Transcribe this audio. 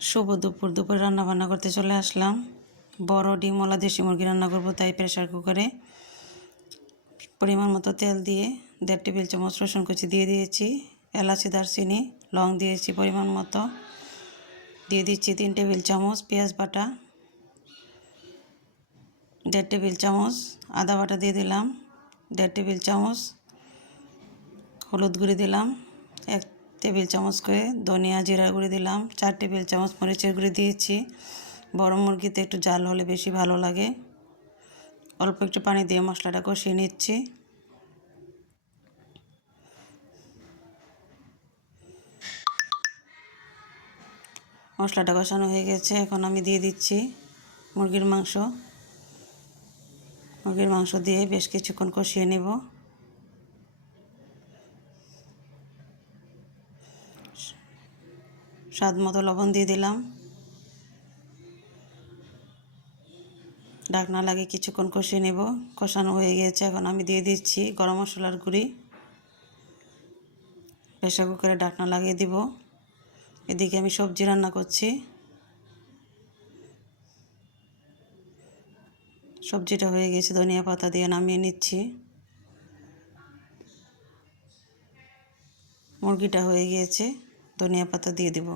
শুভ দুপুর। দুপুরে রান্না বান্না করতে চলে আসলাম। বড় ডিমওয়ালা দেশি মুরগি রান্না করব, তাই প্রেশার কুকারে পরিমাণ মতো তেল দিয়ে 1.5 টেবিল চামচ রসুন কুচি দিয়ে দিয়েছি, এলাচি দারচিনি লং দিয়েছি পরিমাণ মতো, দিয়ে দিচ্ছি 3 টেবিল চামচ পেঁয়াজ বাটা, 1.5 টেবিল চামচ আদা বাটা দিয়ে দিলাম, 1.5 টেবিল চামচ হলুদ গুঁড়ি দিলাম, 1 টেবিল চামচ করে ধনিয়া জিরা গুঁড়ি দিলাম, 4 টেবিল চামচ মরিচের গুঁড়ি দিয়েছি। বড় মুরগিতে একটু ঝাল হলে বেশি ভালো লাগে। অল্প একটু পানি দিয়ে মশলাটা কষিয়ে নিচ্ছি। মশলাটা কষানো হয়ে গেছে, এখন আমি দিয়ে দিচ্ছি মুরগির মাংস। মুরগির মাংস দিয়ে বেশ কিছুক্ষণ কষিয়ে নেব। স্বাদ মতো লবণ দিয়ে দিলাম। ঢাকনা লাগিয়ে কিছুক্ষণ কষিয়ে নেব। কষানো হয়ে গেছে, এখন আমি দিয়ে দিচ্ছি গরম মশলার গুঁড়ি। প্রেসার কুকারে ঢাকনা লাগিয়ে দিব। এদিকে আমি সবজি রান্না করছি। সবজিটা হয়ে গেছে, ধনিয়া পাতা দিয়ে নামিয়ে নিচ্ছি। মুরগিটা হয়ে গিয়েছে, ধনিয়া পাতা দিয়ে দেব।